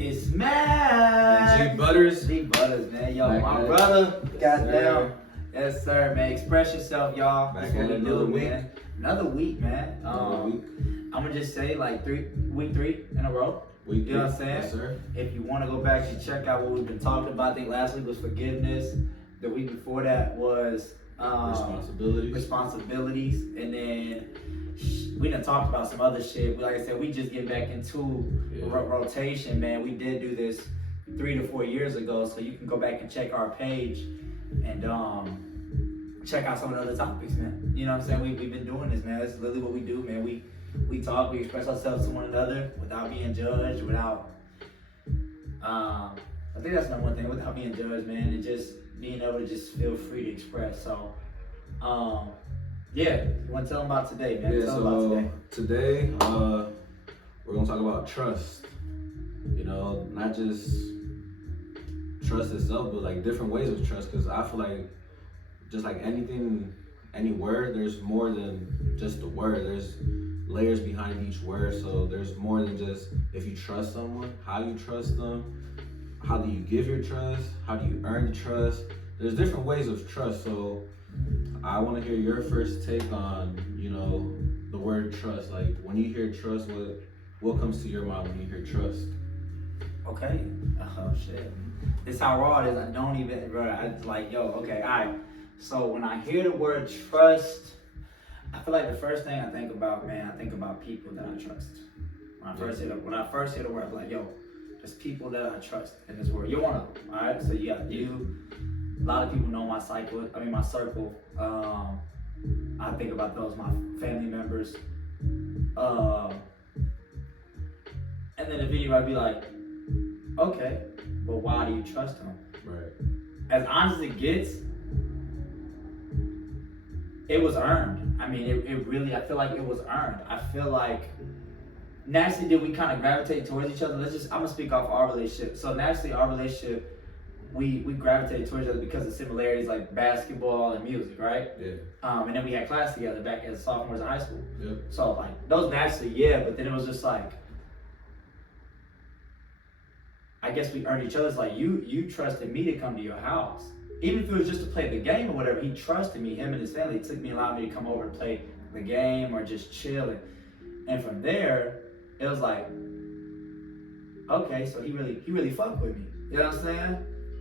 It's Matt. G Butters. G Butters, man. Yo, Back my at it. brother. Yes, Goddamn. Yes, sir, man. Express yourself, y'all. Back That's what at we it, do, another week. man. Another week, man. Another week. I'm gonna just say like week three in a row. Week You know what I'm saying? Yes, sir. If you want to go back and check out what we've been talking about, I think last week was forgiveness. The week before that was responsibilities, and then we done talked about some other shit. Like I said, we just get back into rotation, man. We did do this 3 to 4 years ago, so you can go back and check our page and check out some of the other topics, man. You know what I'm saying? We've been doing this, man. That's literally what we do, man. We talk, we express ourselves to one another without being judged, without I think that's number one thing, without being judged, man, and just being able to just feel free to express. So yeah, you want to tell them about today, man? Yeah, tell them about today we're gonna talk about trust. You know, not just trust itself, but like different ways of trust. Because I feel like just like anything, any word, there's more than just the word. There's layers behind each word. So there's more than just if you trust someone, how you trust them, how do you give your trust, how do you earn the trust. There's different ways of trust. So I want to hear your first take on, you know, the word trust. Like when you hear trust, what comes to your mind when you hear trust? Okay. Oh shit. It's how raw it is. I don't even, bro. I like, yo, okay, all right. So when I hear the word trust, I feel like the first thing I think about, man, I think about people that I trust. When I first hear the word, I'm like, yo, there's people that I trust in this world. You're one of them, all right? So you got you. A lot of people know my circle. I think about those, my family members. And then if anybody be like, okay, but why do you trust them? Right. As honest as it gets, it was earned. I mean, it really, I feel like it was earned. I feel like naturally did we kind of gravitate towards each other. I'm gonna speak off our relationship. So naturally our relationship, we gravitated towards each other because of similarities like basketball and music, right? Yeah. And then we had class together back as sophomores in high school. Yep. So like those naturally, yeah, but then it was just like, I guess we earned each other. It's like you trusted me to come to your house. Even if it was just to play the game or whatever, he trusted me, him and his family. It took me, allowed me to come over and play the game or just chill. And from there, it was like, okay, so he really fucked with me. You know what I'm saying?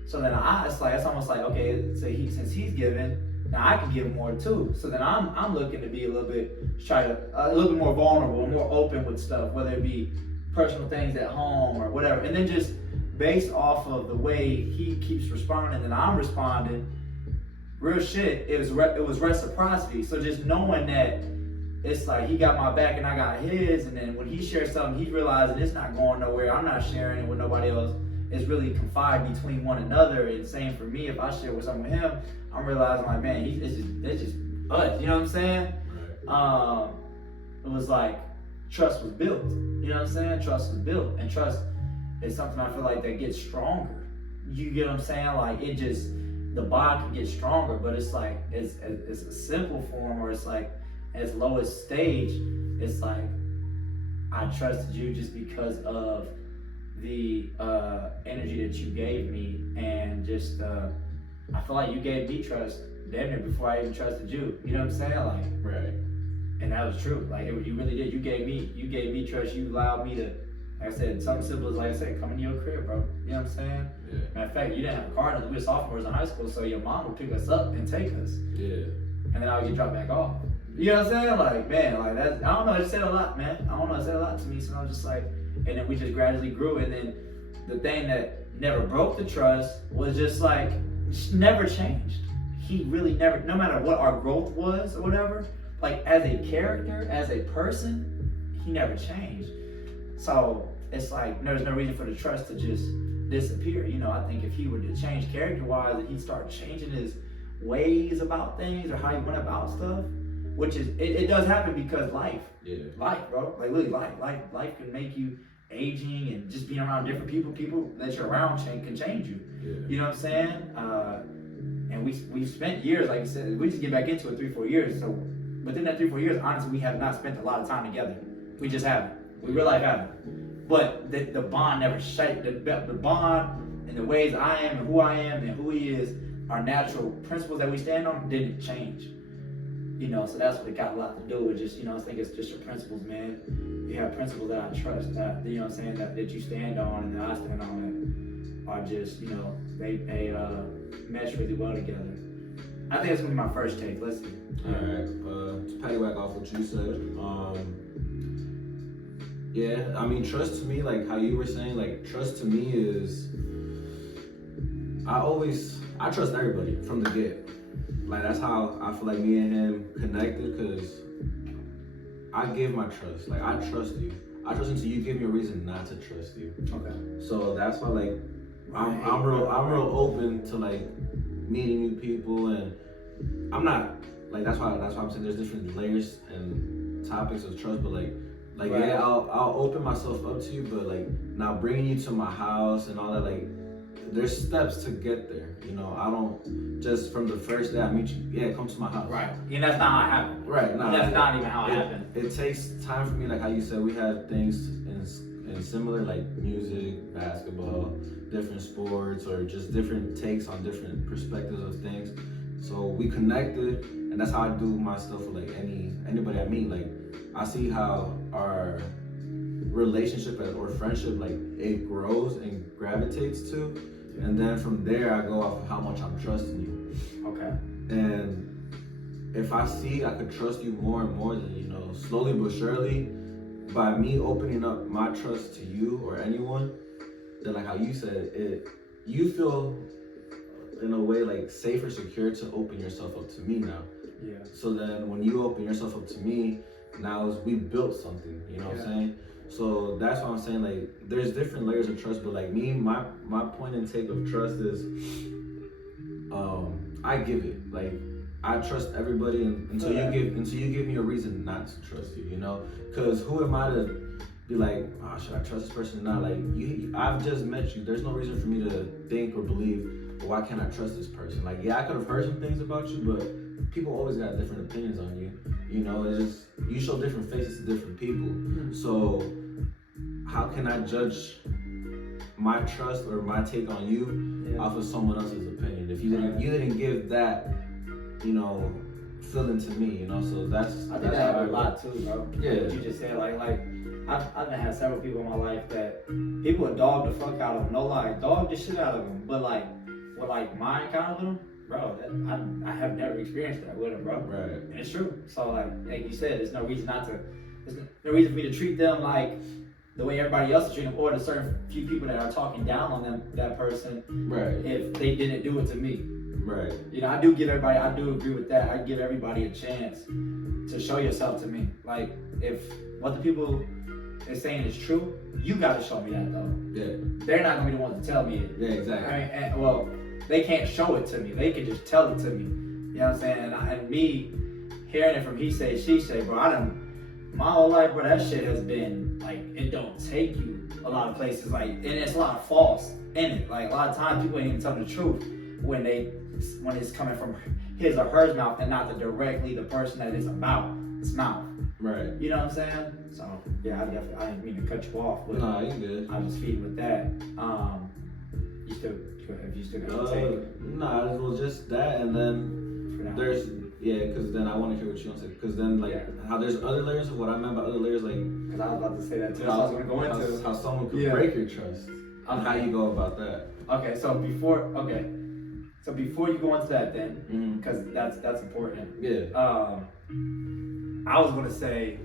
So then it's almost like, okay, so since he's giving, now I can give more too. So then I'm looking to be a little bit more vulnerable, more open with stuff, whether it be personal things at home or whatever. And then just based off of the way he keeps responding and I'm responding, real shit, it was reciprocity. So just knowing that it's like he got my back and I got his, and then when he shares something, he's realizing it's not going nowhere. I'm not sharing it with nobody else. It's really confided between one another. And same for me, if I share with someone with him, I'm realizing like, man, it's just us. You know what I'm saying? Right. It was like trust was built. You know what I'm saying? Trust was built, and trust is something I feel like that gets stronger. You get what I'm saying? Like the bond can get stronger, but it's like it's a simple form, or it's like its lowest stage. It's like I trusted you just because of the energy that you gave me, and just I feel like you gave me trust damn near before I even trusted you. You know what I'm saying? Like, Right. and that was true. Like you really did. You gave me trust. You allowed me to, like I said, something simple as like I said, come into your crib, bro. You know what I'm saying? Yeah. Matter of fact, you didn't have a car. We were sophomores in high school, so your mom would pick us up and take us, Yeah. and then I would get dropped back off. You know what I'm saying? Like, man, like that's, I don't know. It said a lot, man. I don't know. It said a lot to me. So I was just like, and then we just gradually grew. And then the thing that never broke the trust was just like, never changed. He really never, no matter what our growth was or whatever, like as a character, as a person, he never changed. So it's like, there's no reason for the trust to just disappear. You know, I think if he were to change character-wise, and he'd start changing his ways about things or how he went about stuff, which is, it does happen because life, bro, like literally life can make you aging, and just being around different people that you're around can change you. Yeah. You know what I'm saying? And we've spent years, like you said, we just get back into it 3-4 years. So within that 3-4 years, honestly, we have not spent a lot of time together. We just haven't. We real life haven't. but the bond never shaped. The bond and the ways I am and who I am and who he is, our natural principles that we stand on didn't change. You know, so that's what it got a lot to do with. Just, you know, I think it's just your principles, man. You have principles that I trust, that, you know what I'm saying, that you stand on and that I stand on, that are just, you know, they mesh really well together. I think that's gonna be my first take. Let's see. Alright, to paddywhack off what you said, yeah, I mean, trust to me, like how you were saying, like trust to me is, I trust everybody from the get. Like that's how I feel like me and him connected, because I give my trust. Like I trust you. I trust until you give me a reason not to trust you. Okay. So that's why, like, I'm real open to like meeting new people, and I'm not like that's why I'm saying there's different layers and topics of trust, but like right. Yeah, I'll open myself up to you, but like now bringing you to my house and all that, like there's steps to get there. You know, I don't just from the first day I meet you, yeah, come to my house. Right. And that's not how it happened. Right. No, that's not even how it happened. It takes time for me, like how you said, we have things in similar, like music, basketball, different sports, or just different takes on different perspectives of things. So we connected, and that's how I do my stuff with like anybody I meet. Like I see how our relationship or friendship, like it grows and gravitates to, and then from there I go off of how much I'm trusting you. Okay. And if I see I could trust you more and more, then, you know, slowly but surely, by me opening up my trust to you or anyone, then like how you said, you feel in a way like safe or secure to open yourself up to me now. Yeah. So then when you open yourself up to me, now we built something, you know what I'm saying? So that's what I'm saying, like there's different layers of trust, but like me, my point and take of trust is I give it. Like I trust everybody until you give me a reason not to trust you, you know? Cause who am I to be like, oh, should I trust this person or not? Like I've just met you. There's no reason for me to think or believe, well, why can't I trust this person? Like, yeah, I could have heard some things about you, but people always got different opinions on you. You know, it's just, you show different faces to different people. So how can I judge my trust or my take on you off of someone else's opinion? If you didn't give that, you know, feeling to me, you know, so that's I think that happened a lot too, bro. Yeah. What you just said, like I've had several people in my life that people would dog the fuck out of them, no lie, dog the shit out of them, but like, with like my encounter with them, bro, I have never experienced that with them, bro. Right. And it's true. So like you said, there's no reason no reason for me to treat them like the way everybody else is treating them, or the certain few people that are talking down on that person, right, if they didn't do it to me. Right. You know, I do agree with that. I give everybody a chance to show yourself to me. Like, if what the people is saying is true, you gotta show me that though. Yeah. They're not gonna be the ones to tell me it. Yeah, exactly. I mean, well, they can't show it to me. They can just tell it to me. You know what I'm saying? And me hearing it from he say, she say, bro, my whole life, bro, that shit has been, like, it don't take you a lot of places, like, and it's a lot of false in it. Like, a lot of times people ain't even telling the truth when it's coming from his or her mouth and not directly the person that it's about, its mouth. Right. You know what I'm saying? So, yeah, I didn't mean to cut you off, but nah, you good. I was feeding with that. You still got to take? Nah, well, just that, and then there's, because then I want to hear what you want to say, because then, like, how there's other layers of what I meant by other layers, like, because I was about to say that too. I was going to go into how someone could break your trust, and how you go about that. Okay, so before you go into that, then, because that's important. Yeah. I was gonna say,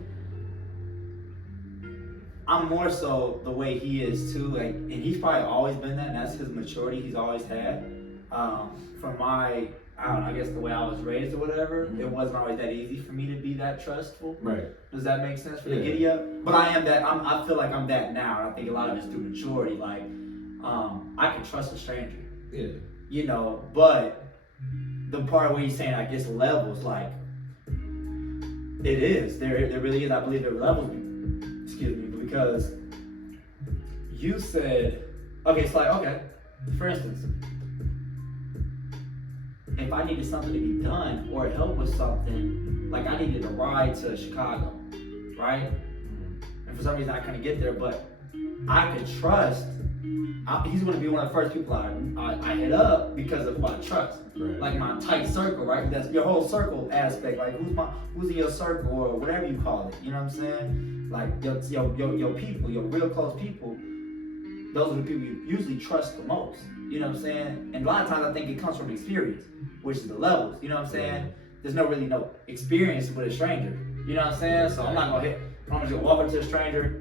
I'm more so the way he is too, like, and he's probably always been that, and that's his maturity he's always had. From my, I guess the way I was raised or whatever, it wasn't always that easy for me to be that trustful. Right. Does that make sense for the giddy up? But I am that. I feel like I'm that now, and I think a lot of it's through maturity. Like, I can trust a stranger. Yeah. You know, but the part where he's saying, I guess, levels, like, it is. There really is. I believe there are levels. Excuse me, because you said, okay, it's like, okay, for instance, if I needed something to be done or help with something, like I needed a ride to Chicago, right? And for some reason I couldn't get there, but I could trust. He's going to be one of the first people I hit up because of who I trust. Right. Like my tight circle, right? That's your whole circle aspect. Like who's in your circle or whatever you call it. You know what I'm saying? Like your people, your real close people. Those are the people you usually trust the most. You know what I'm saying? And a lot of times I think it comes from experience, which is the levels. You know what I'm saying? There's no experience with a stranger. You know what I'm saying? So I'm just gonna walk up to a stranger.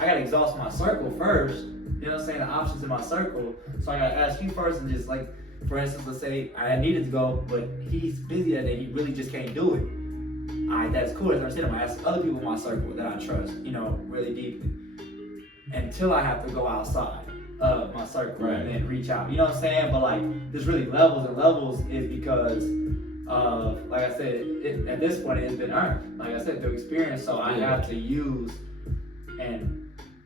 I gotta exhaust my circle first. You know what I'm saying? The options in my circle. So I gotta ask you first, and just like, for instance, let's say I needed to go, but he's busy that day. He really just can't do it. All right, that's cool. As I said, I'm gonna ask other people in my circle that I trust, really deeply, until I have to go outside of my circle and then reach out. You know what I'm saying? But like, there's really levels, and levels is because of, like I said, at this point it's been earned. Like I said, through experience. So I have to use and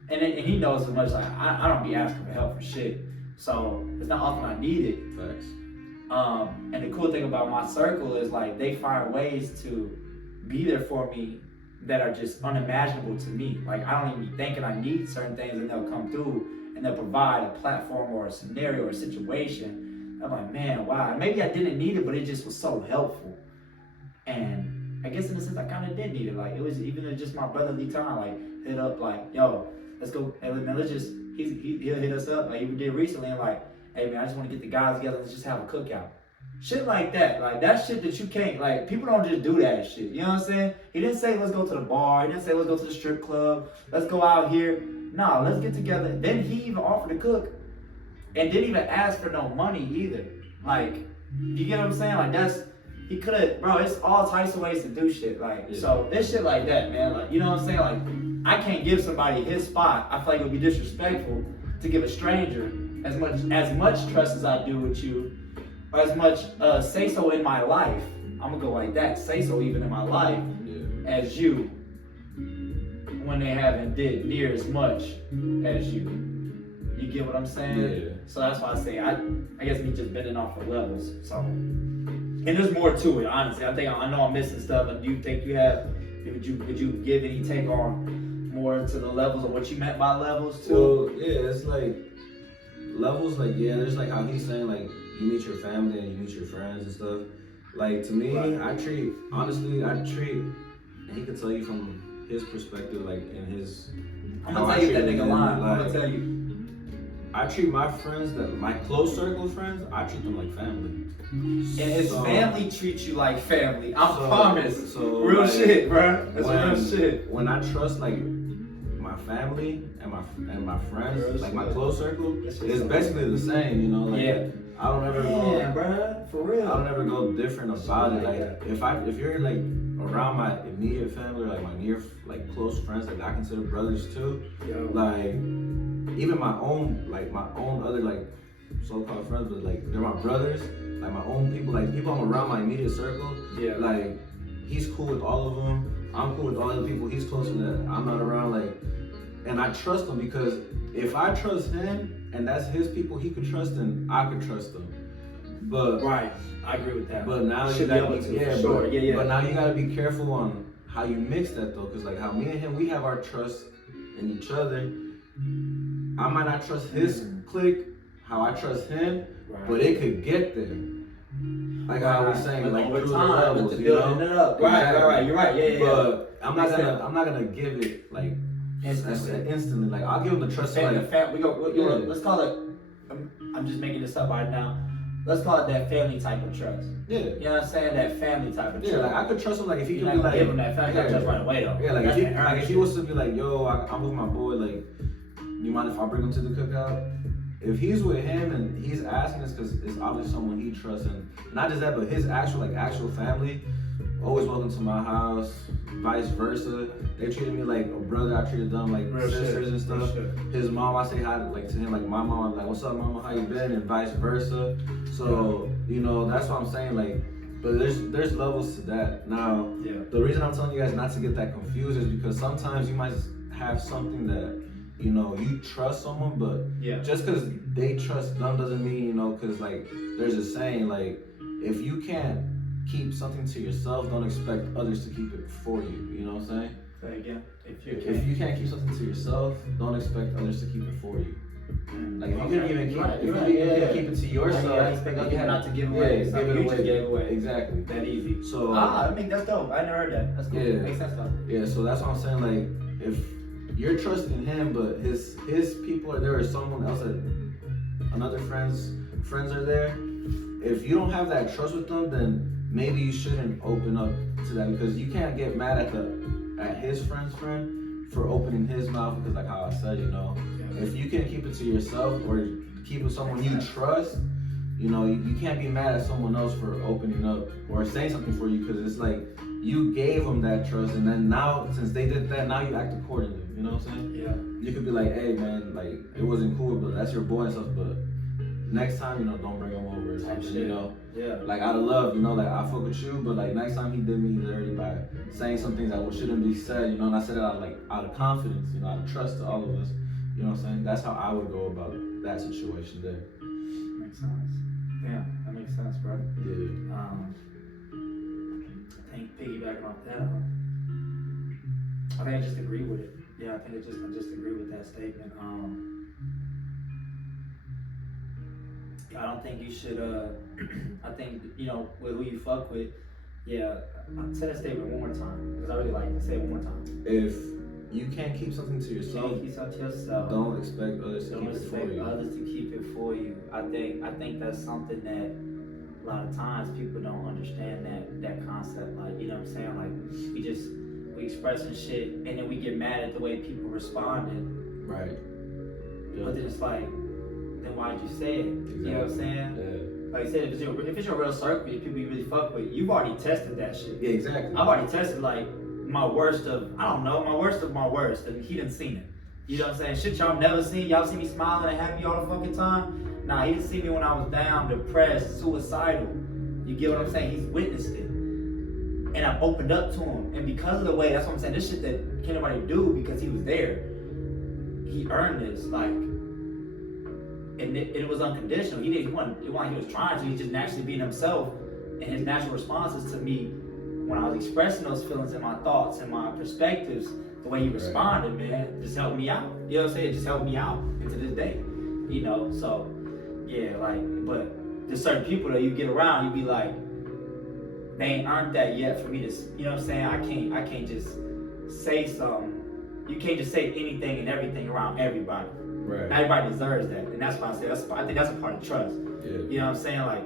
he knows as much. Like I don't be asking for help for shit. So it's not often I need it. Facts. And the cool thing about my circle is like they find ways to be there for me that are just unimaginable to me. Like I don't even be thinking I need certain things, and they'll come through and they'll provide a platform or a scenario or a situation. I'm like, man, wow. Maybe I didn't need it, but it just was so helpful. And I guess in a sense I kind of did need it. Like it was even just my brotherly time. Like hit up, like, yo, let's go. Hey, man, let's just. He'll hit us up. Like he did recently, and like, hey man, I just want to get the guys together. Let's just have a cookout. Shit like that. Like that shit that you can't. Like people don't just do that shit. You know what I'm saying? He didn't say let's go to the bar. He didn't say let's go to the strip club. Let's go out here. Nah, let's get together. Then he even offered to cook, and didn't even ask for no money either. Like, you get what I'm saying? Like he could have, bro. It's all types of ways to do shit. Like so, it's shit like that, man. Like you know what I'm saying? Like I can't give somebody his spot. I feel like it would be disrespectful to give a stranger as much trust as I do with you, or as much say so in my life. I'm gonna go like that. Say so even in my life as you, when they haven't did near as much as you. You get what I'm saying? Yeah. So that's why I say I guess me just bending off the levels. So, and there's more to it. Honestly, I know I'm missing stuff. And do you think you have? Would you give any take on more to the levels of what you meant by levels too? Well, yeah, it's like levels. Like there's like how he's saying like you meet your family and you meet your friends and stuff. Like to me, I treat, and he could tell you from his perspective, like in his. I'm gonna tell you that nigga line. Like, I'm gonna tell you. I treat my friends, my close circle of friends, I treat them like family. And his family treats you like family. I So- promise. so, real like, shit, bro. That's real shit. When I trust like my family and my friends, Real like shit. my close circle, That's it's so basically the same, you know. Like, Yeah. I don't ever Yeah, go. bro. For real. I don't ever go different about it. Like Like if you're like around my immediate family, like my near close friends, like I consider brothers too. Yo. Like even my own other like so-called friends, but like they're my brothers, like my own people, like people I'm around my immediate circle. Yeah. Like he's cool with all of them. I'm cool with all the people he's close to that I'm not around. Like, and I trust him because if I trust him and that's his people, he could trust them. I could trust them. But Right. I agree with that. but now Should you be gotta able to, be, for sure. Yeah. But now you gotta be careful on how you mix that though, because like how me and him, we have our trust in each other. I might not trust his clique, how I trust him, Right. but it could get there. Like how I was saying, But like over through the time, levels, with the you know? building it up. Right. You're right. Yeah. But I'm not Makes gonna give it like Instantly. instantly. Like I'll give him the trust. Like Let's call it. I'm just making this up right now. Let's call it that family type of trust. yeah. You know what I'm saying? That family type of trust. Yeah, like I could trust him. Like if he You're could not be gonna like, give him that family type of trust right away though. yeah, like That's if that earned he shit. was to be like, yo, I'm with my boy. Like, you mind if I bring him to the cookout? If he's with him and he's asking us because it's obviously someone he trusts, and not just that, but his actual family, always welcome to my house, vice versa. They treated me like a brother. I treated them like Real sisters shit. and stuff. Real shit. His mom, I say hi like to him like my mom. I'm like, what's up, mama? How you been? And vice versa. So you know that's what I'm saying. Like, but there's levels to that. Now, Yeah. the reason I'm telling you guys not to get that confused is because sometimes you might have something that you know you trust someone, but Yeah. just because they trust them doesn't mean, you know, because like there's a saying like if you can't keep something to yourself, don't expect others to keep it for you. You know what I'm saying? Say again. If you can't keep something to yourself, don't expect others to keep it for you. Like if you couldn't even keep, if you can't keep it to yourself, I expect other people not to give away. Yeah, give it you away. just gave away. Exactly. That easy. So I mean that's dope. I never heard that. That's cool. Yeah. Makes sense though. yeah, so that's what I'm saying. Like if you're trusting him, but his people are there, or someone else that another friends are there. If you don't have that trust with them, then maybe you shouldn't open up to that, because you can't get mad at his friend's friend for opening his mouth, because like how I said, you know, if you can keep it to yourself or keep it with someone you trust, you know, you can't be mad at someone else for opening up or saying something for you, because it's like you gave them that trust, and then now since they did that, now you act accordingly. You know what I'm saying? Yeah. You could be like, hey man, like it wasn't cool, but that's your boy and stuff, but next time, you know, don't bring him over or something, you know? Yeah. Like out of love, you know, like I fuck with you, but like next time he did me dirty by saying some things that shouldn't be said, you know, and I said it out of confidence, you know, out of trust to all of us. You know what I'm saying? That's how I would go about that situation there. Makes sense. Yeah, that makes sense, bro. Yeah. I think piggybacking off that, I think I just agree with it. Yeah, I just agree with that statement. I don't think you should. I think, you know, with who you fuck with. Yeah, I'll say that statement one more time because I really like to say it one more time. If you can't keep something to yourself, keep something to yourself. Don't expect others to Don't keep it for expect you. others to keep it for you. I think that's something that a lot of times people don't understand that concept. Like, you know what I'm saying? Like we expressing shit and then we get mad at the way people responded. Right. Yeah. But then it's like, then why'd you say it? Exactly. You know what I'm saying? Yeah. Like I said, if it's your real circle, if people you really fuck with, you've already tested that shit. Yeah, exactly. I've already tested like my worst of my worst, and he done seen it. You know what I'm saying? Shit y'all never seen. Y'all see me smiling and happy all the fucking time. Nah, he didn't see me when I was down, depressed, suicidal. You get what I'm saying? He's witnessed it. And I've opened up to him. And because of the way, that's what I'm saying, this shit that can't nobody do because he was there. He earned this, like, and it was unconditional. He wasn't he was trying to, he just naturally being himself. And his natural responses to me when I was expressing those feelings and my thoughts and my perspectives, the way he responded, man, just helped me out. You know what I'm saying? It just helped me out into this day. You know, so yeah, like, but there's certain people that you get around, you be like, they ain't earned that yet for me to, you know what I'm saying? I can't just say something. You can't just say anything and everything around everybody. Right. Not everybody deserves that. And that's why I say, I think that's a part of trust. Yeah. You know what I'm saying? Like,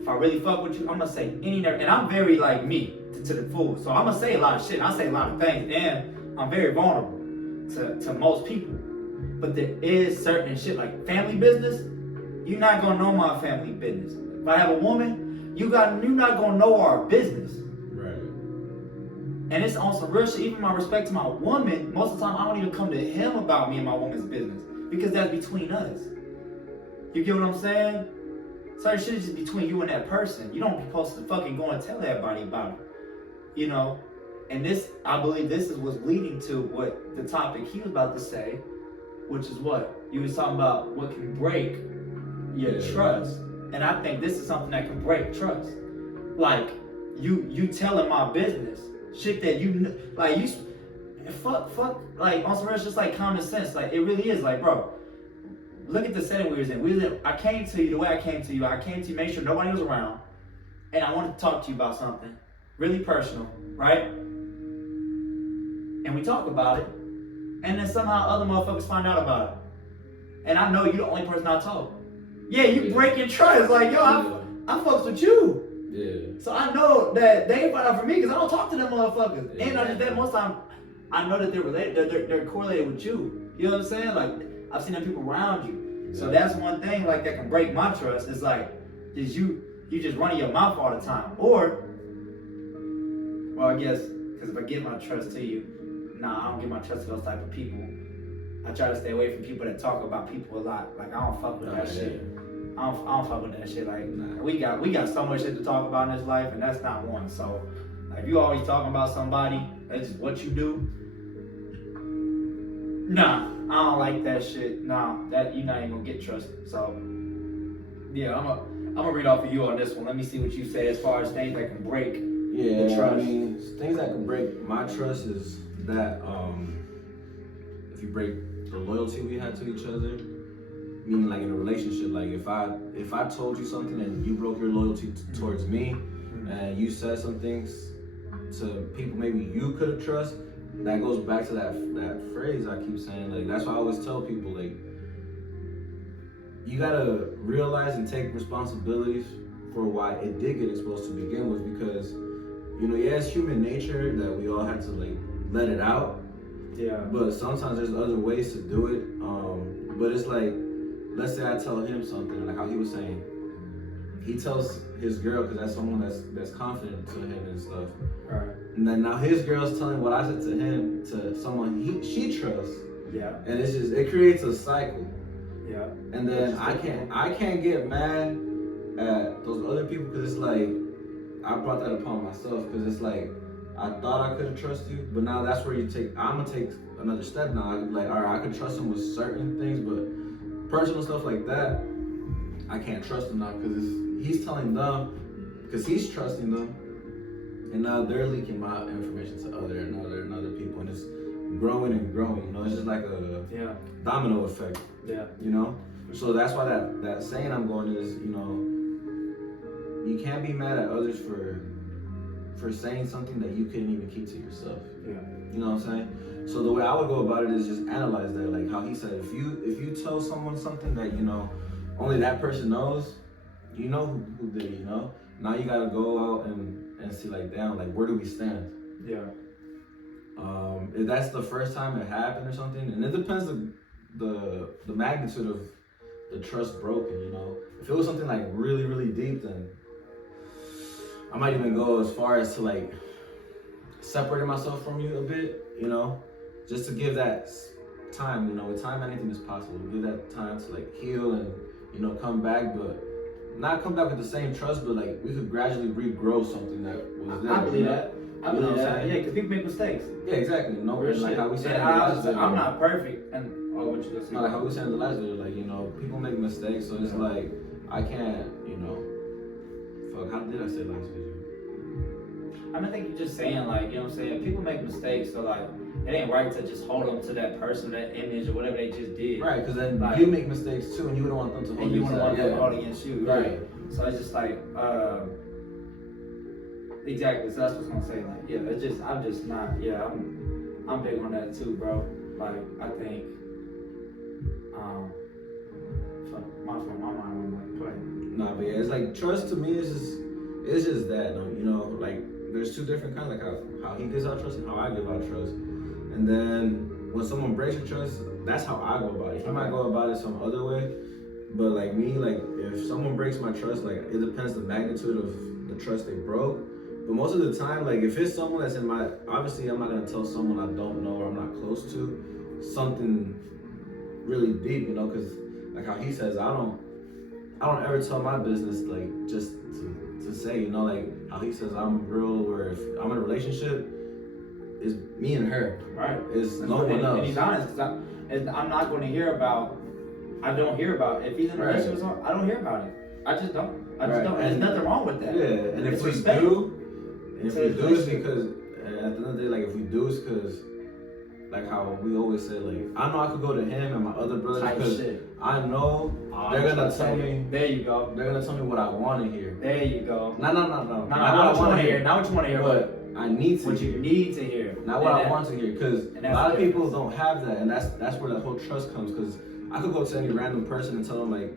if I really fuck with you, I'm gonna say any and every, and I'm very like me to the full. So I'm gonna say a lot of shit. I say a lot of things, and I'm very vulnerable to most people. But there is certain shit like family business. You're not gonna know my family business. If I have a woman, you're not gonna know our business. Right. And it's on some real shit. Even my respect to my woman, most of the time I don't even come to him about me and my woman's business because that's between us. You get what I'm saying? Certain shit is just between you and that person. You don't be supposed to fucking go and tell everybody about it. You know? And this, I believe this is what's leading to what the topic he was about to say, which is what? You was talking about what can break your trust. And I think this is something that can break trust. Like, you telling my business, shit that you, like, you, fuck, like, on some real, just like common sense. Like, it really is, like, bro, look at the setting we was in. I came to you the way I came to you. I came to you, make sure nobody was around, and I wanted to talk to you about something really personal, right? And we talk about it, and then somehow other motherfuckers find out about it. And I know you're the only person I told. Yeah, you breaking trust. Like, yo, I fucks with you. Yeah. So I know that they ain't find out for me because I don't talk to them motherfuckers. Yeah. And not just that, most time I know that they're related. They're correlated with you. You know what I'm saying? Like, I've seen them people around you. Yeah. So that's one thing like that can break my trust. Is like, is you just running your mouth all the time, or, well, I guess because if I give my trust to you, nah, I don't give my trust to those type of people. I try to stay away from people that talk about people a lot. Like, I don't fuck with that shit. I don't fuck with that shit. Like, we got so much shit to talk about in this life, and that's not one. So, like, if you always talking about somebody, that's just what you do. Nah, I don't like that shit. Nah, that you're not even gonna get trusted. So, yeah, I'm gonna read off of you on this one. Let me see what you say as far as things that can break the trust. I mean, things that can break my trust is that if you break the loyalty we had to each other, meaning like in a relationship, like if I told you something and you broke your loyalty towards me, and you said some things to people maybe you could trust, that goes back to that phrase I keep saying. Like that's why I always tell people, like, you gotta realize and take responsibilities for why it did get exposed to begin with, because yeah, it's human nature that we all have to like let it out. Yeah. But sometimes there's other ways to do it. But it's like, let's say I tell him something, like how he was saying, he tells his girl, because that's someone that's confident to him and stuff. Right. And then now his girl's telling what I said to him to someone she trusts. Yeah. And it creates a cycle. Yeah. And then I can't get mad at those other people, because it's like I brought that upon myself, because it's like I thought I could trust you, but now that's where I'm gonna take another step now. I could be like, all right, I could trust him with certain things, but personal stuff like that, I can't trust him now, because he's telling them, because he's trusting them, and now they're leaking my information to other people, and it's growing and growing. It's just like a domino effect. Yeah. So that's why that saying I'm going is, you can't be mad at others for saying something that you couldn't even keep to yourself. Yeah. You know what I'm saying? So the way I would go about it is just analyze that, like how he said, if you tell someone something that only that person knows, who did it, Now you gotta go out and see, like, damn, like, where do we stand? Yeah. If that's the first time it happened or something, and it depends the magnitude of the trust broken, If it was something like really, really deep, then I might even go as far as to like separating myself from you a bit, just to give that time, with time anything is possible. Give that time to like heal and, come back, but not come back with the same trust, but like we could gradually regrow something that was there. I believe that. I believe that. Saying? Yeah, because people make mistakes. Yeah, exactly. No, like how we said I'm not perfect, and what you just said. Like how we said in the last video, like people make mistakes, so it's like I can't, fuck. How did I say last video? I think you're just saying, like, people make mistakes, so like it ain't right to just hold them to that person, that image, or whatever they just did. Right, because then like, you make mistakes too, and you don't want them to hold and you don't want them to hold against you. Right. So it's just like, exactly. So that's what I was gonna say. Like, yeah, I'm just not. Yeah, I'm big on that too, bro. Like, I think, my mind went like play. Nah, but yeah, it's like trust to me is just that, like there's two different kinds, like how he gives out trust and how I give out trust. And then when someone breaks your trust, that's how I go about it. He might go about it some other way, but like me, like if someone breaks my trust, like it depends the magnitude of the trust they broke. But most of the time, like if it's someone that's obviously I'm not gonna tell someone I don't know or I'm not close to something really deep, because like how he says, I don't ever tell my business like just to say, like how he says I'm real, where if I'm in a relationship, it's me and her. Right. It's no one else. And he's honest, because I'm not going to hear about. I don't hear about it. If he's in a relationship with someone, I don't hear about it. I just don't. I just don't. And there's nothing wrong with that. Yeah. And if we respect. do, it's because at the end of the day, like if we do, it's because like how we always say, like I know I could go to him and my other brothers because I know they're gonna tell me. There you go. They're gonna tell me what I want to hear. There you go. No. Not what I want to hear. Not what you want to hear, but I need to. What you need to hear. Not what I want to hear, because a lot of people don't have that, and that's where that whole trust comes. Because I could go to any random person and tell them like,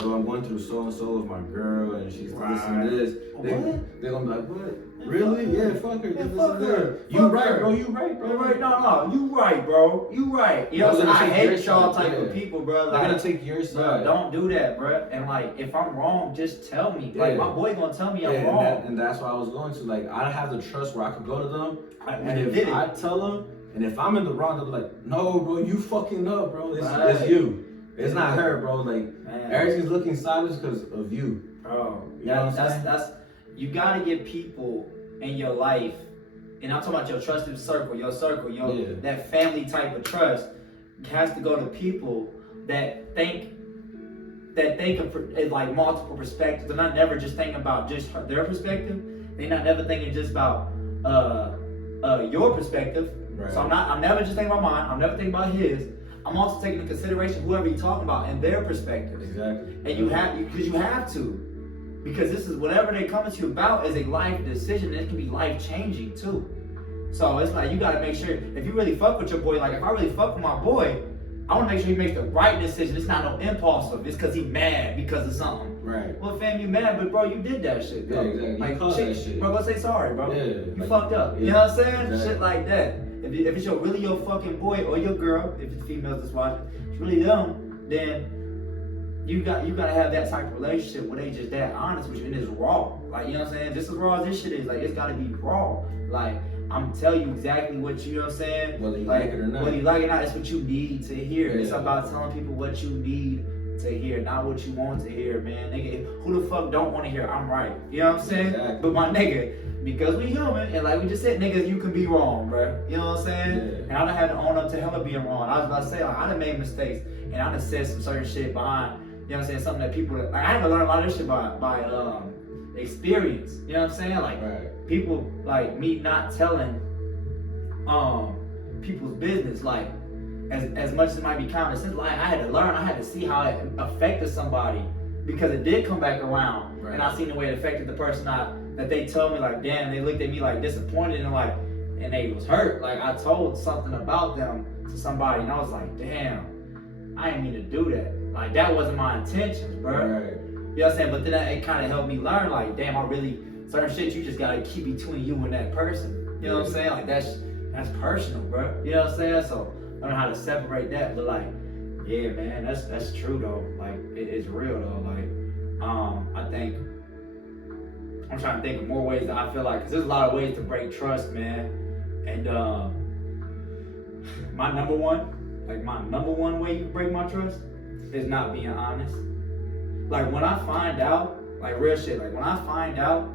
yo, I'm going through so and so with my girl, and she's this and this. They're gonna be like, what? Really? Yeah, fuck her. Yeah, fuck her. You right, bro. You right, bro. Right. No. You right, bro. You right. You know, I hate y'all type of people, bro. Like, they're gonna take your side. Bro, don't do that, bro. And like, if I'm wrong, just tell me. Like, my boy gonna tell me I'm wrong. And that's what I was going to. Like, I have the trust where I could go to them, and if I tell them, and if I'm in the wrong, they'll be like, no, bro, you fucking up, bro. It's you. It's not her, bro. Like, everything's looking sideways because of you. Bro, you know what I'm saying? That's you gotta get people in your life, and I'm talking about your trusted circle, your that family type of trust has to go to people that think of like multiple perspectives. They're not never just thinking about just their perspective. They're not never thinking just about your perspective. Right. So I'm never just thinking about mine. I'm never thinking about his. I'm also taking into consideration whoever you're talking about and their perspective. Exactly. And you have to. Because this is whatever they're coming to you about is a life decision. It can be life changing too. So it's like you gotta make sure if you really fuck with your boy, like if I really fuck with my boy, I wanna make sure he makes the right decision. It's not no impulsive. It's cause he mad because of something. Right. Well, fam, you mad, but bro, you did that shit. Bro. Yeah, exactly. You Like, caused that shit. Bro, go say sorry, bro. Yeah. You like, fucked up. yeah, You know what I'm saying? exactly. Shit like that. If it's really your fucking boy or your girl, if it's females that's watching, it's really them, then you gotta have that type of relationship where they just that honest with you and it's raw. Like, you know what I'm saying? Just as raw as this shit is, like it's gotta be raw. Like, I'm telling you exactly what you know what I'm saying? Whether you like it or not. Whether you like it or not, it's what you need to hear. Yeah. It's about telling people what you need to hear, not what you want to hear, man. Nigga, who the fuck don't want to hear I'm right? You know what I'm saying? Exactly. But my nigga, because we human, and like we just said, niggas, you can be wrong, bro. You know what I'm saying? Yeah. And I done had to own up to hella being wrong. I was about to say, like, I done made mistakes, and I done said some certain shit behind, you know what I'm saying, something that people, like, I had to learn a lot of this shit by experience. You know what I'm saying? Like, Right. people, like, me not telling people's business, like, as much as it might be counted, since like I had to learn, I had to see how it affected somebody because it did come back around, Right. and I seen the way it affected the person that they told me like, damn, they looked at me like disappointed and like, and they was hurt. Like I told something about them to somebody, and I was like, damn, I didn't mean to do that. Like that wasn't my intentions, bro. Right. You know what I'm saying? But then it kind of helped me learn, like, damn, I really certain shit you just gotta keep between you and that person. You know what I'm saying? Like that's personal, bro. You know what I'm saying? So learn how to separate that. But like, yeah, man, that's true though. Like it's real though. Like, I think I'm trying to think of more ways that I feel like, cause there's a lot of ways to break trust, man. And my number one way you break my trust is not being honest. Like when I find out, like real shit, like when I find out,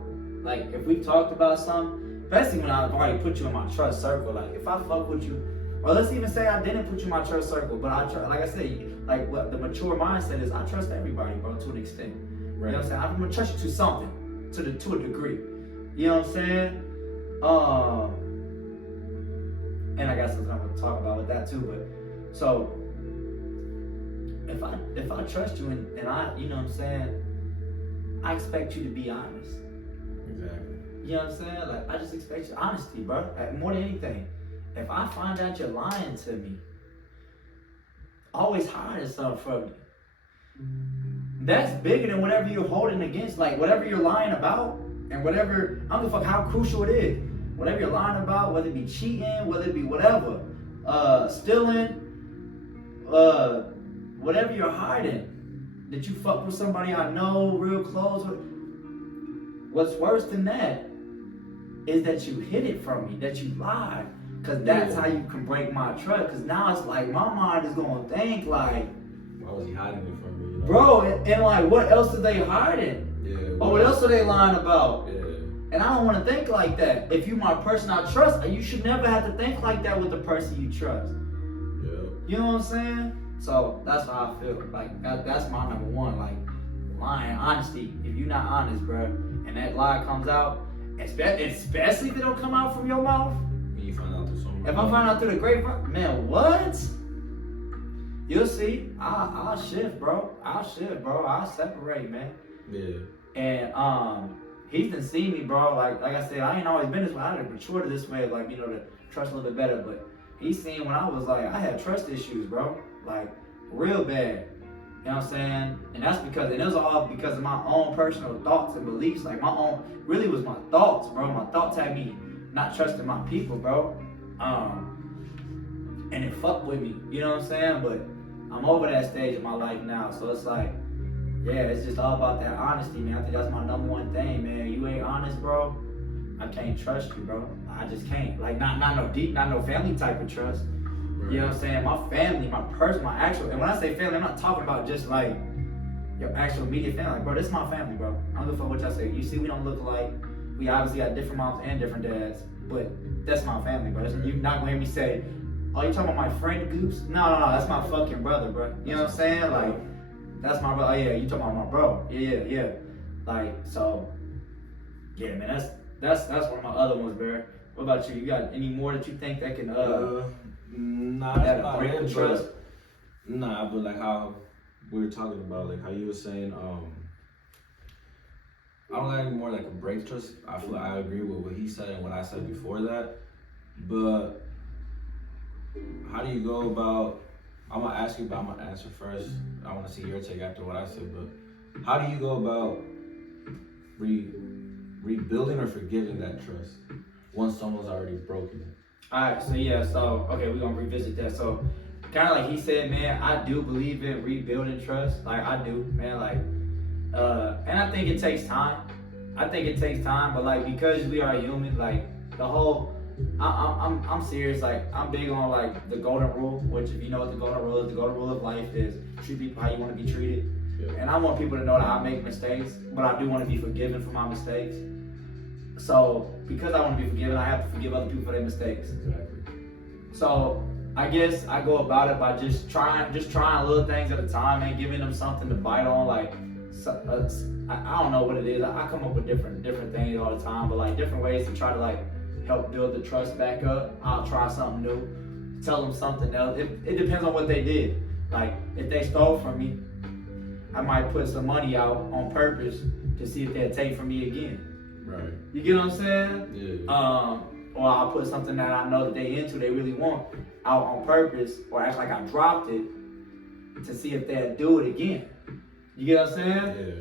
like if we talked about something, especially when I've already put you in my trust circle, like if I fuck with you, or let's even say I didn't put you in my trust circle, but I trust, like I said, like what the mature mindset is, I trust everybody, bro, to an extent. Right. You know what I'm saying? I'm gonna trust you to something, to a degree. You know what I'm saying? And I got something I'm gonna talk about with that too, but so if I trust you and I, you know what I'm saying, I expect you to be honest. Exactly. You know what I'm saying? Like I just expect your honesty, bro. Like, more than anything. If I find out you're lying to me, always hiding something from me. That's bigger than whatever you're holding against, like whatever you're lying about, and whatever, I don't give a fuck how crucial it is. Whatever you're lying about, whether it be cheating, whether it be whatever, stealing, whatever you're hiding, that you fuck with somebody I know real close. What's worse than that is that you hid it from me, that you lied. Cause that's how you can break my trust. Cause now it's like my mind is gonna think like, why was he hiding it from me? You know? bro, and like what else are they hiding? Yeah. Or what else are they lying about? Yeah. And I don't want to think like that. If you my person I trust, you should never have to think like that with the person you trust. Yeah. You know what I'm saying? So that's how I feel. Like that's my number one. Like lying, honesty. If you're not honest, bro, and that lie comes out, especially if it don't come out from your mouth. You find out through someone. If I find out through the grapevine, man, what? You'll see. I'll shift, bro. I'll separate, man. Yeah. And he's been seeing me, bro. Like I said, I ain't always been this way. I had to mature to this way of like, you know, to trust a little bit better. But he's seen when I was like, I had trust issues, bro. Like real bad. You know what I'm saying? And that's because, and it was all because of my own personal thoughts and beliefs. Like my own, really was my thoughts, bro. My thoughts had me not trusting my people, bro. And it fucked with me. You know what I'm saying? But I'm over that stage in my life now. So it's like, yeah, it's just all about that honesty, man. I think that's my number one thing, man. You ain't honest, bro, I can't trust you, bro. I just can't. Like, not no deep, not no family type of trust. Right. You know what I'm saying? My family, my person, my actual, and when I say family, I'm not talking about just like your actual immediate family. Like, bro, this is my family, bro. I don't give a fuck what y'all say. You see, we don't look alike. We obviously got different moms and different dads, but that's my family, bro. You're not gonna hear me say, oh, you talking about my friend Goose? No, that's my fucking brother, bro. You know what I'm saying? Like, that's my brother. Oh yeah, you talking about my bro? Yeah. Like, so, yeah, man. That's one of my other ones, bro. What about you? You got any more that you think that can Nah, that that's about break it, the trust? Nah, but like how we were talking about, like how you were saying, I don't like more like a break trust. I feel like I agree with what he said and what I said before that. But how do you go about? I'm gonna ask you, but I'm gonna answer first. I want to see your take after what I said. But how do you go about rebuilding or forgiving that trust once someone's already broken it? Alright, so yeah, so okay, we're gonna revisit that. So kinda like he said, man, I do believe in rebuilding trust. Like I do, man, like and I think it takes time. I think it takes time, but like because we are human, like the whole I'm serious, like I'm big on like the golden rule, which if you know what the golden rule is, the golden rule of life is treat people how you want to be treated. Yeah. And I want people to know that I make mistakes, but I do want to be forgiven for my mistakes. So because I want to be forgiven, I have to forgive other people for their mistakes. Exactly. So I guess I go about it by just trying little things at a time and giving them something to bite on. Like I don't know what it is. I come up with different things all the time, but like different ways to try to like help build the trust back up. I'll try something new, tell them something else. It depends on what they did. Like if they stole from me, I might put some money out on purpose to see if they'll take from me again. Right. You get what I'm saying? Yeah. Or I'll put something that I know that they into, they really want, out on purpose, or act like I dropped it to see if they'll do it again. You get what I'm saying? Yeah.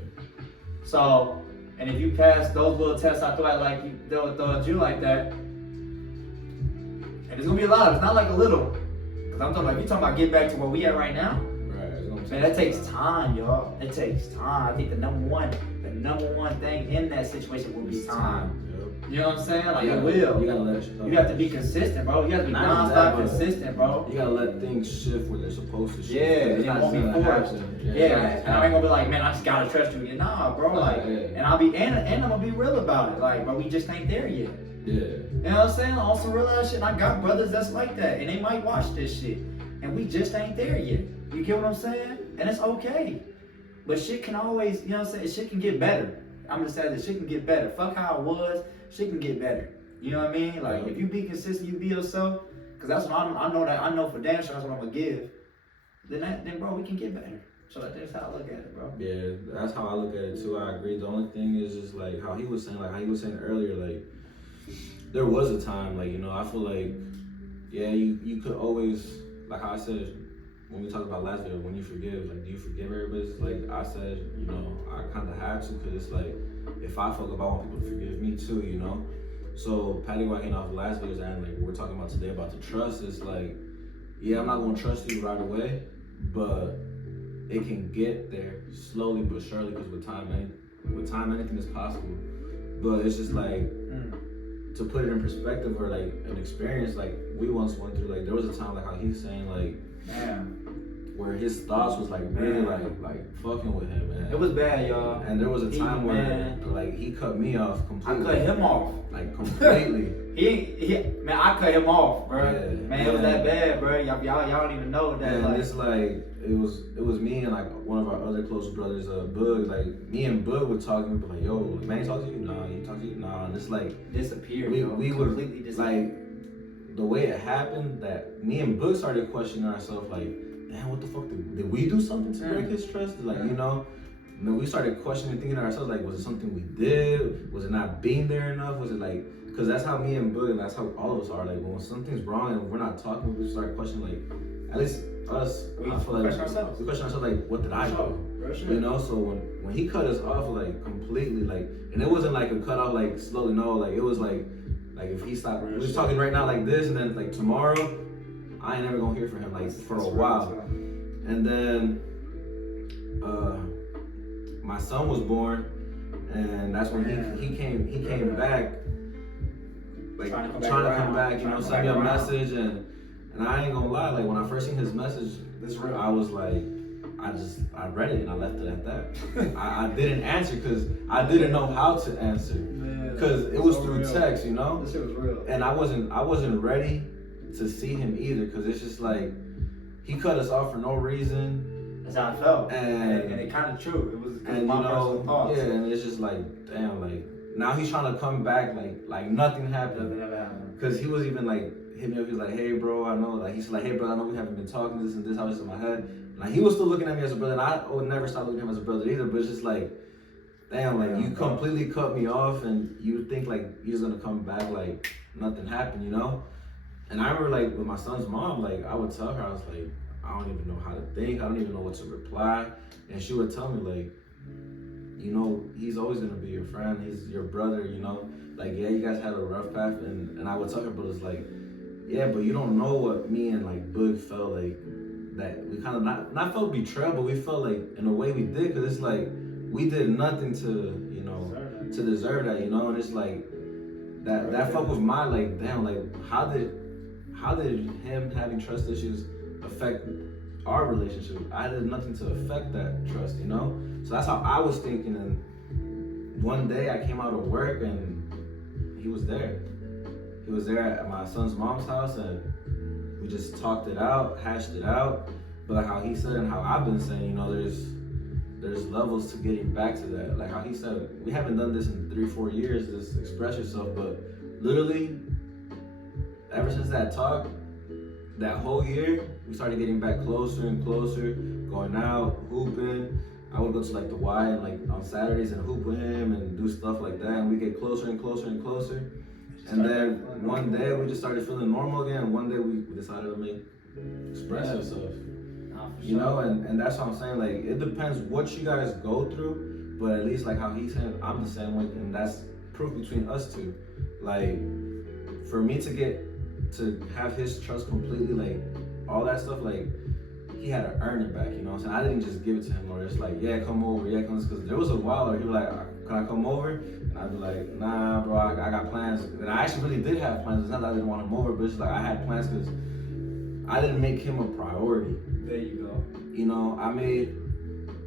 So, and if you pass those little tests I throw at they'll throw at you like that, and it's gonna be a lot. It's not like a little. Cause I'm talking about, if you're talking about get back to where we at right now, Right. man, that takes time, y'all. It takes time. I think the number one thing in that situation will be time. You know what I'm saying? Like, it will. You gotta let You have to be consistent, bro. You have to be non-stop consistent, bro. You gotta let things shift where they're supposed to shift. Yeah, It's it not won't be just gonna forced. happen. Yeah, and I ain't gonna be like, man, I just gotta trust you again. Nah, bro, like, and I'll be, and I'm gonna be real about it. Like, bro, we just ain't there yet. Yeah. You know what I'm saying? On some real ass shit. And I got brothers that's like that, and they might watch this shit, and we just ain't there yet. You get what I'm saying? And it's okay. But shit can always, you know what I'm saying? Shit can get better. I'm just saying that shit can get better. Fuck how it was, shit can get better. You know what I mean? Like, if you be consistent, you be yourself, because that's what I know for damn sure that's what I'm gonna give. Then bro, we can get better. So that's how I look at it, bro. Yeah, that's how I look at it too. I agree. The only thing is just like how he was saying earlier, like there was a time, like, you know, I feel like, yeah, you could always, like how I said when we talked about last video, when you forgive, like, do you forgive everybody? It's like I said, you know, I kind of had to, because it's like, if I fuck up, I want people to forgive me too, you know? So, paddywhacking off the last videos and like we're talking about today about the trust, it's like, yeah, I'm not gonna trust you right away, but it can get there slowly but surely, because with time anything is possible. But it's just like, to put it in perspective, or like an experience like we once went through, like there was a time like how he's saying, like, man, where his thoughts was like really like fucking with him, man. It was bad, y'all. And there was a time where like he cut me off completely. I cut him off. Like completely. Man, I cut him off, bro. Yeah, man, it was that bad, bro. Y'all don't even know that. And like, it's like it was me and like one of our other close brothers, Bug. Like me and Bug would talk, and we'd be like, "Yo, man, he talk to you? Nah, you talk to you? Nah." And it's like disappeared. We would completely disappeared. like the way it happened, that me and Bug started questioning ourselves, like, damn, what the fuck did we do something to break his trust? Like, you know. And then we started questioning, thinking to ourselves, like, was it something we did? Was it not being there enough? Was it like, because that's how me and Bug, and that's how all of us are. Like, when something's wrong and we're not talking, we start questioning, like, at least us, we I feel like question ourselves. We question ourselves, like, what did I do? You know, so when he cut us off, like, completely, like, and it wasn't like a cut off, like, slowly, no, like, it was like if he stopped, we was talking right now like this, and then like tomorrow, I ain't never gonna hear from him, like, for a while. And then my son was born, and that's when he came back, like trying to come back, you know, send me a message, and I ain't gonna lie, like when I first seen his message, I was like, I read it and I left it at that. I didn't answer because I didn't know how to answer, because it was through text, you know. This shit was real. And I wasn't ready to see him either, because it's just like he cut us off for no reason. That's how I felt, and it kind of true. It was and my personal thoughts. Yeah, and it's just like, damn, like now he's trying to come back like nothing happened. Nothing ever happened. Cause he was even like hit me up. He was like, "Hey, bro, I know." Like he's like, "Hey, bro, I know we haven't been talking this and this. I was just in my head." Like he was still looking at me as a brother, and I would never stop looking at him as a brother either. But it's just like, damn, like you completely cut me off, and you would think like he's gonna come back like nothing happened, you know? And I remember like with my son's mom, like I would tell her, I was like, I don't even know how to think. I don't even know what to reply, and she would tell me like, you know, he's always gonna be your friend. He's your brother, you know. Like, yeah, you guys had a rough path, and I would tell her, but it's like, yeah, but you don't know what me and like Boog felt like, that we kind of not felt betrayed, but we felt like in a way we did, because it's like we did nothing to, you know, to deserve that, you know. And it's like that fuck with my like, damn, like how did him having trust issues affect our relationship? I did nothing to affect that trust, you know. So that's how I was thinking. And one day I came out of work and he was there. He was there at my son's mom's house, and we just talked it out, hashed it out. But like how he said and how I've been saying, you know, there's levels to getting back to that. Like how he said, we haven't done this in 3-4 years, this express yourself, but literally ever since that talk, that whole year, we started getting back closer and closer, going out, hooping. I would go to like the Y and like on Saturdays and hoop with him and do stuff like that, and we get closer and closer and closer. And then one day we just started feeling normal again, and one day we decided to make express ourselves. You know, and that's what I'm saying, like it depends what you guys go through, but at least like how he's saying, I'm the same way, and that's proof between us two. Like for me to have his trust completely, like all that stuff, like he had to earn it back, you know what I'm saying? I didn't just give it to him, or it's like, yeah, come over, yeah, come, because there was a while where he was like, can I come over? And I'd be like, nah, bro, I got plans. And I actually really did have plans. It's not that I didn't want him over, but it's like I had plans because I didn't make him a priority. There you go. You know, I made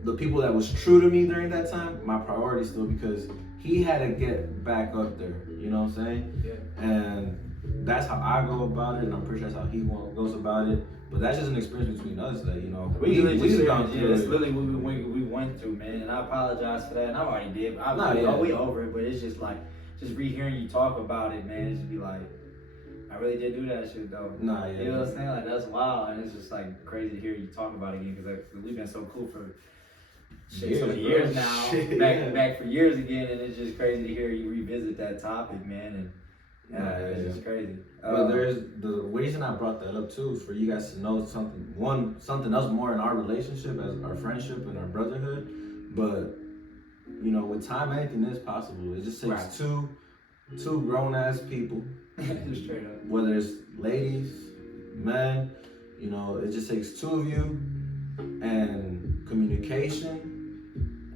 the people that was true to me during that time my priority still, because he had to get back up there, you know what I'm saying? Yeah. And that's how I go about it, and I'm pretty sure that's how he goes about it. But that's just an experience between us that, you know, we gone through. That's really what we went through, man. And I apologize for that. And I already did. We over it, but it's just like, just rehearing you talk about it, man. It should be like, I really did do that shit though. Nah, yeah. You know what I'm saying? Like that's wild, and it's just like crazy to hear you talk about it again, because we've been so cool for so many years now, back for years again, and it's just crazy to hear you revisit that topic, man. And it's just crazy. But there's the reason I brought that up too is for you guys to know something else more in our relationship, as our friendship and our brotherhood. But you know, with time, anything is possible. It just takes two grown ass people, just straight up. Whether it's ladies, men, you know, it just takes two of you, and communication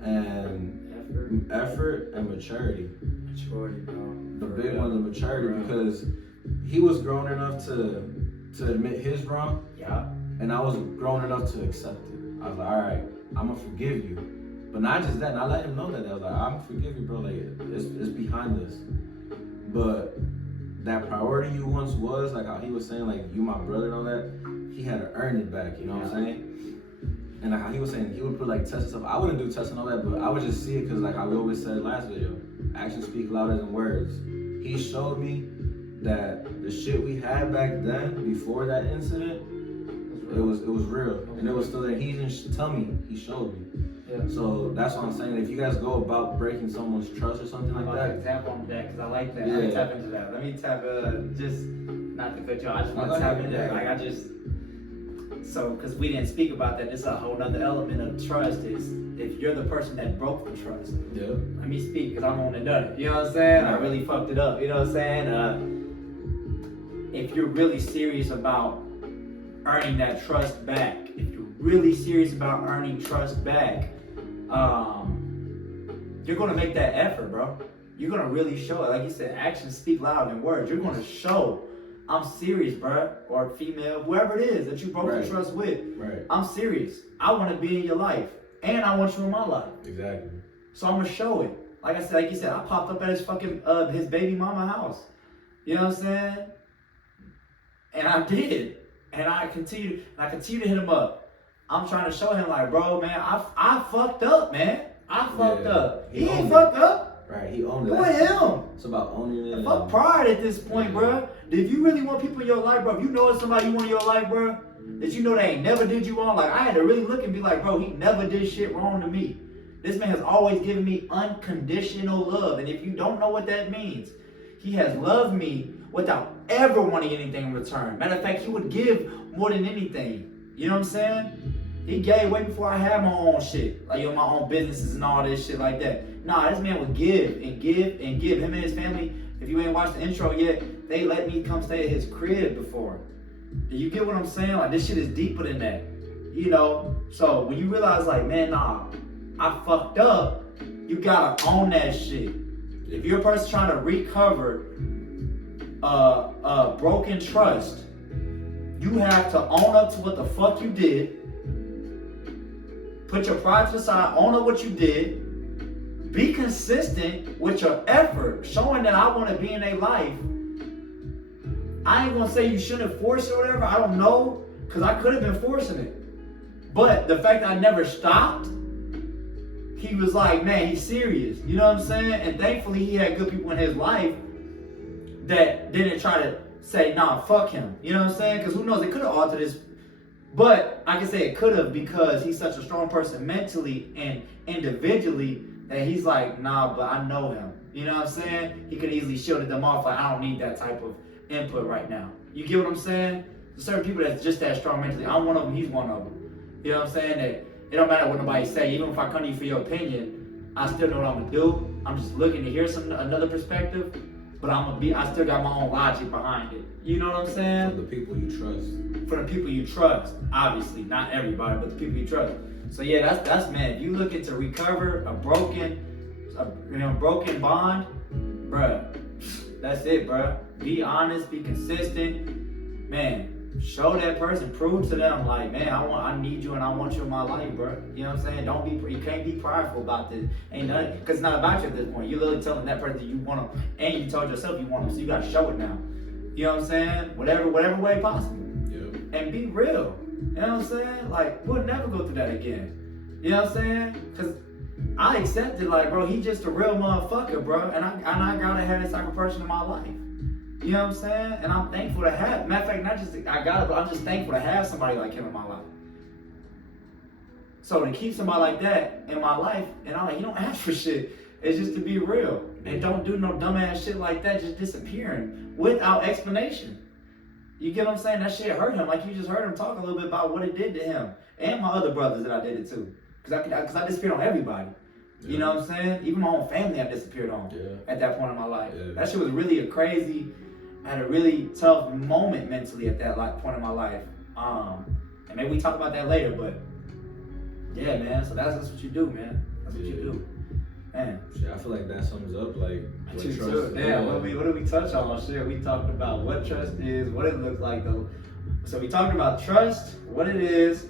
and effort and maturity. Maturity, bro. The big one is maturity, because he was grown enough to admit his wrong. Yeah. And I was grown enough to accept it. I was like, all right, I'm gonna forgive you. But not just that, and I let him know that. I was like, I'm gonna forgive you, bro. Like it's behind us. But that priority you once was, like how he was saying, like you my brother and all that, he had to earn it back, you know what I'm saying? And like how he was saying, he would put like tests and stuff. I wouldn't do tests and all that, but I would just see it, because like how we always said last video, actions speak louder than words. He showed me that the shit we had back then, before that incident, it was real, and it was still there. He didn't tell me, he showed me. Yeah. So that's what I'm saying. If you guys go about breaking someone's trust or something like that, tap on that, because I like that. Let me tap into that. Let me tap just not to cut you off. I just want to tap into that. Like so because we didn't speak about that. This is a whole nother element of trust. Is if you're the person that broke the trust. Yeah. Let me speak, because I'm on the done it. You know what I'm saying? I really fucked it up. You know what I'm saying? If you're really serious about earning that trust back, if you're really serious about earning trust back, you're gonna make that effort, bro. You're gonna really show it. Like you said, actions speak louder than words. You're gonna show, I'm serious, bro, or female, whoever it is that you broke the trust with. Right. I'm serious. I want to be in your life, and I want you in my life. Exactly. So I'm gonna show it. Like I said, like you said, I popped up at his fucking his baby mama house. You know what I'm saying? And I did. And I continue to hit him up. I'm trying to show him, like, bro, man, I fucked up, man. I fucked up. He ain't fucked up. Right, he owned it. Boy, him. It's about owning it. Fuck pride at this point, bro. If you really want people in your life, bro, if you know it's somebody you want in your life, bro, that you know they ain't never did you wrong, like, I had to really look and be like, bro, he never did shit wrong to me. This man has always given me unconditional love. And if you don't know what that means, he has loved me without ever wanting anything in return. Matter of fact, he would give more than anything. You know what I'm saying? He gave way before I had my own shit. Like, my own businesses and all this shit like that. Nah, this man would give and give and give. Him and his family, if you ain't watched the intro yet, they let me come stay at his crib before. Do you get what I'm saying? Like, this shit is deeper than that. You know? So, when you realize, like, man, nah, I fucked up, you gotta own that shit. If you're a person trying to recover broken trust, you have to own up to what the fuck you did. Put your pride to the side, own up what you did. Be consistent with your effort, showing that I want to be in their life. I ain't gonna say you shouldn't force it or whatever, I don't know, because I could have been forcing it. But the fact that I never stopped, he was like, man, he's serious. You know what I'm saying? And thankfully he had good people in his life that didn't try to say, nah, fuck him. You know what I'm saying? Because who knows, it could have altered his. But I can say it could have, because he's such a strong person mentally and individually that he's like, nah, but I know him. You know what I'm saying? He could easily shielded them off, like, I don't need that type of input right now. You get what I'm saying? There's certain people that's just that strong mentally. I'm one of them, he's one of them. You know what I'm saying? That it don't matter what nobody say. Even if I come to you for your opinion, I still know what I'm gonna do. I'm just looking to hear another perspective, but I still got my own logic behind it. You know what I'm saying? For the people you trust. For the people you trust, obviously, not everybody, but the people you trust. So yeah, that's man. If you looking to recover a broken bond, bruh, that's it, bruh. Be honest, be consistent, man. Show that person, prove to them, like, man, I need you and I want you in my life, bruh. You know what I'm saying? You can't be prideful about this. Ain't nothing, because it's not about you at this point. You're literally telling that person that you want them, and you told yourself you want them, so you gotta show it now. You know what I'm saying? Whatever way possible. And be real. You know what I'm saying? Like, we'll never go through that again. You know what I'm saying? Because I accepted, like, bro, he's just a real motherfucker, bro. And I gotta have this type of person in my life. You know what I'm saying? And I'm thankful to have. Matter of fact, not just but I'm just thankful to have somebody like him in my life. So to keep somebody like that in my life, and I'm like, you don't ask for shit. It's just to be real. And don't do no dumbass shit like that, just disappearing without explanation. You get what I'm saying? That shit hurt him. Like, you just heard him talk a little bit about what it did to him. And my other brothers that I did it to. Because I disappeared on everybody. Yeah. You know what I'm saying? Even my own family I disappeared on at that point in my life. Yeah. That shit was really I had a really tough moment mentally at that point in my life. And maybe we talk about that later, but yeah, man. So that's what you do, man. That's what you do. Man. Shit, I feel like that sums up like what trust is. Yeah, what did we touch on? Shit, we talked about what trust is, what it looks like though. So we talked about trust, what it is,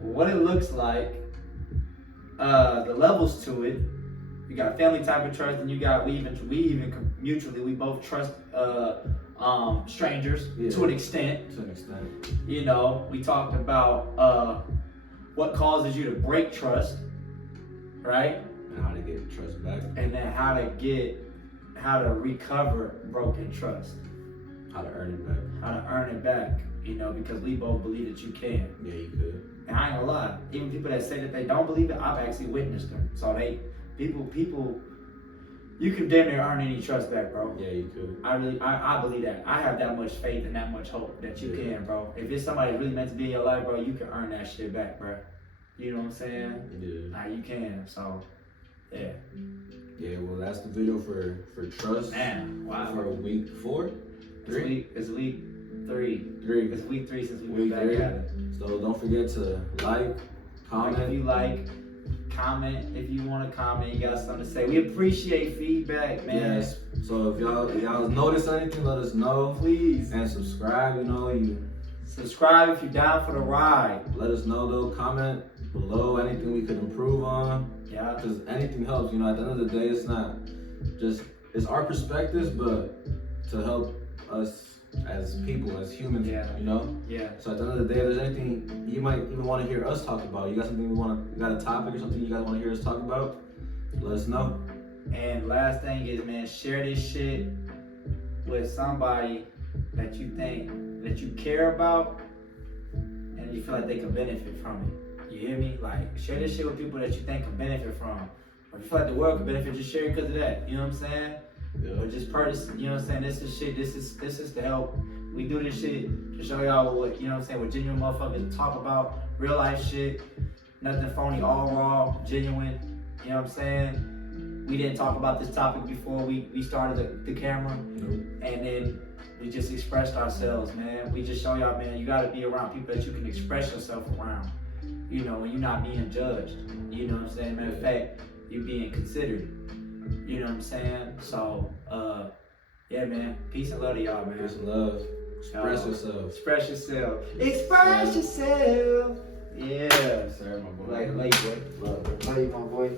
what it looks like, the levels to it. You got family type of trust, and you got we even mutually we both trust strangers to an extent. To an extent. You know, we talked about what causes you to break trust, right? And how to get trust back. And then how to recover broken trust. How to earn it back. How to earn it back, you know, because we both believe that you can. Yeah, you could. And I ain't gonna lie, even people that say that they don't believe it, I've actually witnessed them. So people, you can damn near earn any trust back, bro. Yeah, you could. I believe that. I have that much faith and that much hope that you can, bro. If it's somebody really meant to be in your life, bro, you can earn that shit back, bro. You know what I'm saying? Yeah. Nah, you can, so. Yeah. Yeah, well, that's the video for trust. Man, wow. For week 4? 3? It's week 3. 3. It's week 3 since we've been back at it. So don't forget to like, comment. If you like, comment if you want to comment. You got something to say. We appreciate feedback, man. Yes. So if y'all notice anything, let us know. Please. And subscribe, Subscribe if you're down for the ride. Let us know though. Comment below anything we could improve on. Yeah. Because anything helps, at the end of the day, it's our perspectives, but to help us as people, as humans, Yeah. So at the end of the day, if there's anything you might even want to hear us talk about, you got something you got a topic or something you guys want to hear us talk about, let us know. And last thing is, man, share this shit with somebody that you think that you care about and you feel like they can benefit from it. You hear me? Like, share this shit with people that you think can benefit from. Or if you feel like the world can benefit, just share it because of that. You know what I'm saying? Yeah. Or just purchase, you know what I'm saying? This is shit, this is to help. We do this shit to show y'all what, you know what I'm saying, what genuine motherfuckers talk about, real life shit, nothing phony, all raw, genuine, you know what I'm saying? We didn't talk about this topic before we started the camera, Nope. and then we just expressed ourselves, man. We just show y'all, man, you gotta be around people that you can express yourself around, you know, when you're not being judged, you know what I'm saying? Matter of fact, you're being considered, you know what I'm saying? So, yeah, man, peace and love to y'all, man. Peace and love. Express yourself. Express yourself. Express yourself. Yeah. Sir, my boy. Like, boy. Love. Love you, my boy.